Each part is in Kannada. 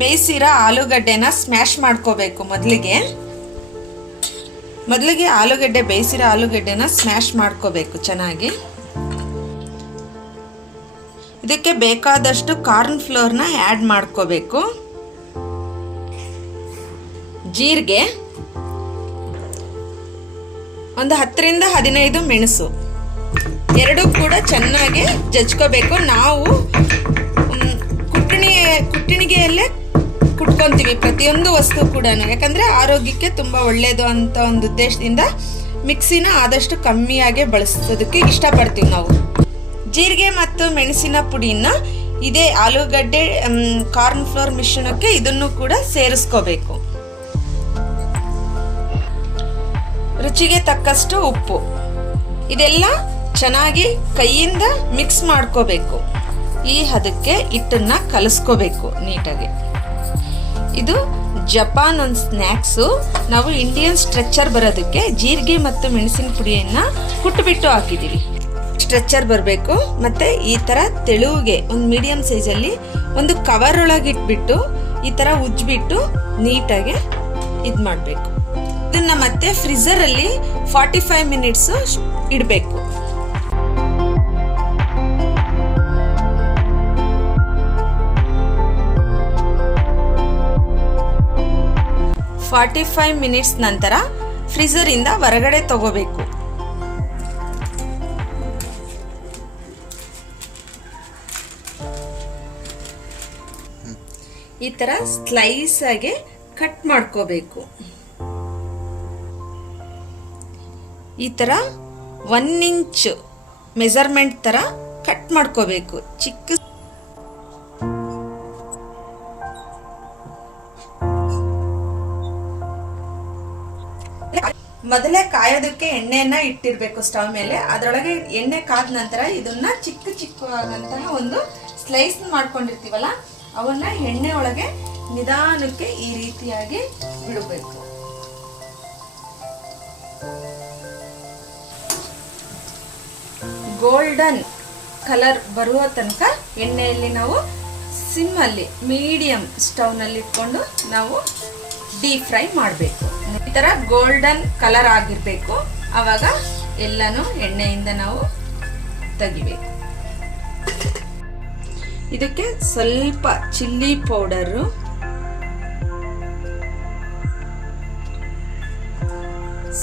ಬೇಯಿಸಿರೋ ಆಲೂಗಡ್ಡೆನ ಸ್ಮ್ಯಾಶ್ ಮಾಡ್ಕೋಬೇಕು. ಮೊದಲಿಗೆ ಬೇಯಿಸಿರೋ ಆಲೂಗಡ್ಡೆನ ಸ್ಮ್ಯಾಶ್ ಮಾಡ್ಕೋಬೇಕು ಚೆನ್ನಾಗಿ. ಇದಕ್ಕೆ ಬೇಕಾದಷ್ಟು ಕಾರ್ನ್ ಫ್ಲೋರ್ನ ಆ್ಯಡ್ ಮಾಡ್ಕೋಬೇಕು. ಜೀರಿಗೆ, ಒಂದು 10 ರಿಂದ 15 ಮೆಣಸು, ಎರಡೂ ಕೂಡ ಚೆನ್ನಾಗಿ ಜಜ್ಕೋಬೇಕು. ನಾವು ಕುಟ್ಟಣಿಗೆಯಲ್ಲೇ ಕುಟ್ಕೊತೀವಿ ಪ್ರತಿಯೊಂದು ವಸ್ತು ಕೂಡ, ಯಾಕಂದರೆ ಆರೋಗ್ಯಕ್ಕೆ ತುಂಬ ಒಳ್ಳೆಯದು ಅಂತ ಒಂದು ಉದ್ದೇಶದಿಂದ ಮಿಕ್ಸಿನ ಆದಷ್ಟು ಕಮ್ಮಿಯಾಗೆ ಬಳಸೋದಕ್ಕೆ ಇಷ್ಟಪಡ್ತೀವಿ ನಾವು. ಜೀರಿಗೆ ಮತ್ತು ಮೆಣಸಿನ ಪುಡಿನ ಇದೇ ಆಲೂಗಡ್ಡೆ ಕಾರ್ನ್ ಫ್ಲೋರ್ ಮಿಶ್ರಣಕ್ಕೆ ಇದನ್ನು ಕೂಡ ಸೇರಿಸ್ಕೋಬೇಕು. ರುಚಿಗೆ ತಕ್ಕಷ್ಟು ಉಪ್ಪು, ಇದೆಲ್ಲ ಚೆನ್ನಾಗಿ ಕೈಯಿಂದ ಮಿಕ್ಸ್ ಮಾಡ್ಕೋಬೇಕು. ಈ ಹದಕ್ಕೆ ಹಿಟ್ಟನ್ನು ಕಲಿಸ್ಕೋಬೇಕು ನೀಟಾಗಿ. ಇದು ಜಪಾನ್ ಒಂದು ಸ್ನ್ಯಾಕ್ಸು. ನಾವು ಇಂಡಿಯನ್ ಸ್ಟ್ರೆಚರ್ ಬರೋದಕ್ಕೆ ಜೀರಿಗೆ ಮತ್ತು ಮೆಣಸಿನ ಪುಡಿಯನ್ನು ಕುಟ್ಟುಬಿಟ್ಟು ಹಾಕಿದ್ದೀವಿ. ಸ್ಟ್ರೆಚರ್ ಬರಬೇಕು. ಮತ್ತು ಈ ಥರ ತೆಳುವಿಗೆ ಒಂದು ಮೀಡಿಯಮ್ ಸೈಜಲ್ಲಿ ಒಂದು ಕವರ್ ಒಳಗೆ ಇಟ್ಬಿಟ್ಟು ಈ ಥರ ಉಜ್ಜಿಬಿಟ್ಟು ನೀಟಾಗಿ ಇದು ಮಾಡಬೇಕು. ಇದನ್ನು ಮತ್ತೆ ಫ್ರೀಜರಲ್ಲಿ 45 ಮಿನಿಟ್ಸು ಇಡಬೇಕು. ಮಿನಿಟ್ಸ್ ನಂತರ ಫ್ರೀಜರಿಂದ ಹೊರಗಡೆ ತಗೋಬೇಕು. ಈ ಥರ ಸ್ಲೈಸ್ ಆಗಿ ಕಟ್ ಮಾಡ್ಕೋಬೇಕು. ಈ ಥರ 1 ಇಂಚ್ ಮೆಜರ್ಮೆಂಟ್ ಥರ ಕಟ್ ಮಾಡ್ಕೋಬೇಕು. ಚಿಕ್ಕ ಮೊದಲೇ ಕಾಯೋದಕ್ಕೆ ಎಣ್ಣೆಯನ್ನ ಇಟ್ಟಿರಬೇಕು ಸ್ಟವ್ ಮೇಲೆ. ಅದರೊಳಗೆ ಎಣ್ಣೆ ಕಾದ ನಂತರ ಇದನ್ನ ಚಿಕ್ಕವಾದಂತಹ ಒಂದು ಸ್ಲೈಸ್ ಮಾಡ್ಕೊಂಡಿರ್ತೀವಲ್ಲ ಅವನ್ನ ಎಣ್ಣೆ ಒಳಗೆ ನಿಧಾನಕ್ಕೆ ಈ ರೀತಿಯಾಗಿ ಬಿಡಬೇಕು. ಗೋಲ್ಡನ್ ಕಲರ್ ಬರುವ ತನಕ ಎಣ್ಣೆಯಲ್ಲಿ ನಾವು ಸಿಮ್ಮಲ್ಲಿ ಮೀಡಿಯಂ ಸ್ಟವ್ನಲ್ಲಿ ಇಟ್ಕೊಂಡು ನಾವು ಡೀಪ್ ಫ್ರೈ ಮಾಡಬೇಕು. ಈ ಥರ ಗೋಲ್ಡನ್ ಕಲರ್ ಆಗಿರಬೇಕು. ಆವಾಗ ಎಲ್ಲನೂ ಎಣ್ಣೆಯಿಂದ ನಾವು ತೆಗಿಬೇಕು. ಇದಕ್ಕೆ ಸ್ವಲ್ಪ ಚಿಲ್ಲಿ ಪೌಡರು,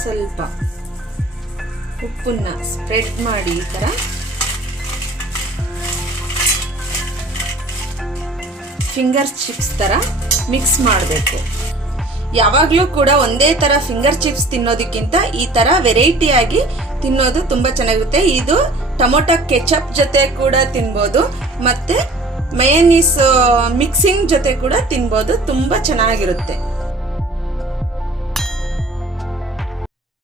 ಸ್ವಲ್ಪ ಉಪ್ಪನ್ನ ಸ್ಪ್ರೆಡ್ ಮಾಡಿ ಈ ಥರ ಫಿಂಗರ್ ಚಿಪ್ಸ್ ಥರ ಮಿಕ್ಸ್ ಮಾಡಬೇಕು. ಯಾವಾಗಲೂ ಕೂಡ ಒಂದೇ ಥರ ಫಿಂಗರ್ ಚಿಪ್ಸ್ ತಿನ್ನೋದಕ್ಕಿಂತ ಈ ಥರ ವೆರೈಟಿಯಾಗಿ ತಿನ್ನೋದು ತುಂಬ ಚೆನ್ನಾಗಿರುತ್ತೆ. ಇದು ಟೊಮೊಟೊ ಕೆಚಪ್ ಜೊತೆ ಕೂಡ ತಿನ್ಬೋದು, ಮತ್ತು ಮಯೋನೀಸ್ ಮಿಕ್ಸಿಂಗ್ ಜೊತೆ ಕೂಡ ತಿನ್ಬೋದು. ತುಂಬ ಚೆನ್ನಾಗಿರುತ್ತೆ.